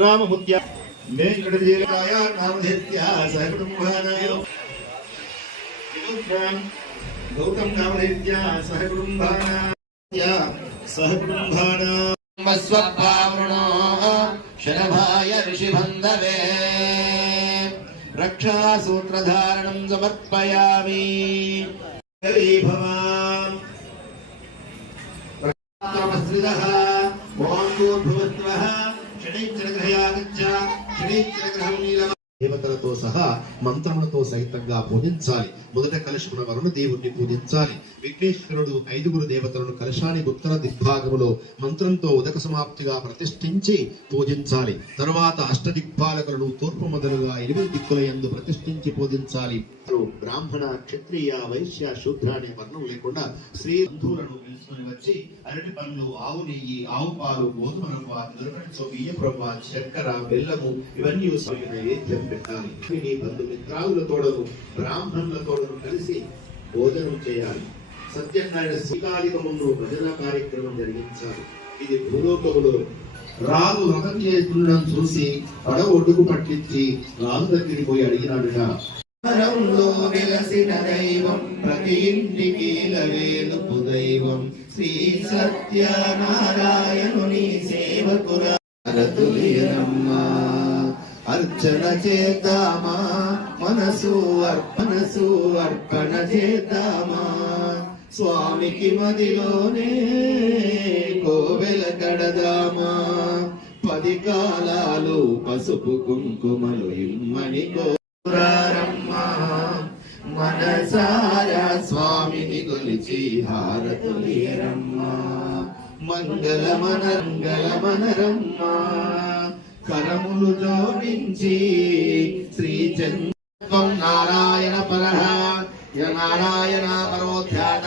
रामहुत्या वेङ्कटजीलकाया नामधेत्या सहकुटुम्बानां गौतम कामधेत्या सहकुटुम्बाना सहकुटुम्बानां स्वपावृणो शनभाय ऋषिबन्धवे। रक्षासूत्रधारणं समर्पयामि। भवान्। షడైత్రగ్రహయాగచ్చ షడైత్రగ్రహం నీలమ? దేవతలతో సహా మంత్రములతో సహితంగా పూజించాలి మొదట కలుషమున వరుణ దేవుణ్ణి పూజించాలి విఘ్నేశ్వరుడు ఐదుగురు దేవతలను కలశాని ఉత్తర దిగ్భాగములో మంత్రంతో ఉదక సమాప్తిగా ప్రతిష్ఠించి పూజించాలి తరువాత అష్టదిక్పాలకులను తూర్పు మొదలుగా ఎనిమిది దిక్కుల యందు ప్రతిష్ఠించి పూజించాలి బ్రాహ్మణ క్షత్రియ వైశ్య శూద్ర అనే వర్ణం లేకుండా స్త్రీ బంధువులను పిలుచుకొని వచ్చి అరటి పండ్లు ఆవు నెయ్యి ఆవు పాలు గోధుమ రవ్వ దుర్గణ బియ్యపు రవ్వ చక్కెర బెల్లము ఇవన్నీ పెట్టాలి బంధుమిత్రాదులతోడను బ్రాహ్మణులతోడను కలిసి భోజనం చేయాలి. సత్యనారాయణ శ్రీకాళికమును భజన కార్యక్రమం జరిగించాలి. ఇది భూలోకములో రాజు రథం చేస్తుండడం చూసి పడవ ఒడ్డుకు పట్టించి రాజు దగ్గరికి పోయి అడిగినాడుట వెలసిన దైవం ప్రతి ఇంటికి లవేలుపు దైవం. శ్రీ సత్యనారాయణుని సేవకురారతులేనమ్మా అర్చన చేద్దామా? మనసు అర్పణసు అర్పణ చేద్దామా? స్వామికి మదిలోనే కోవెల కడదామా? పది కాలాలు పసుపు కుంకుమలు ఇమ్మని కోరారమ్మా. మనసారా స్వామిని కొలిచి హారతులేరమ్మా మంగళ మనరంగళ మనరమ్మా కరములు జోడించి శ్రీ చంద్రం నారాయణ పరహ నారాయణ పరోధ్యాత.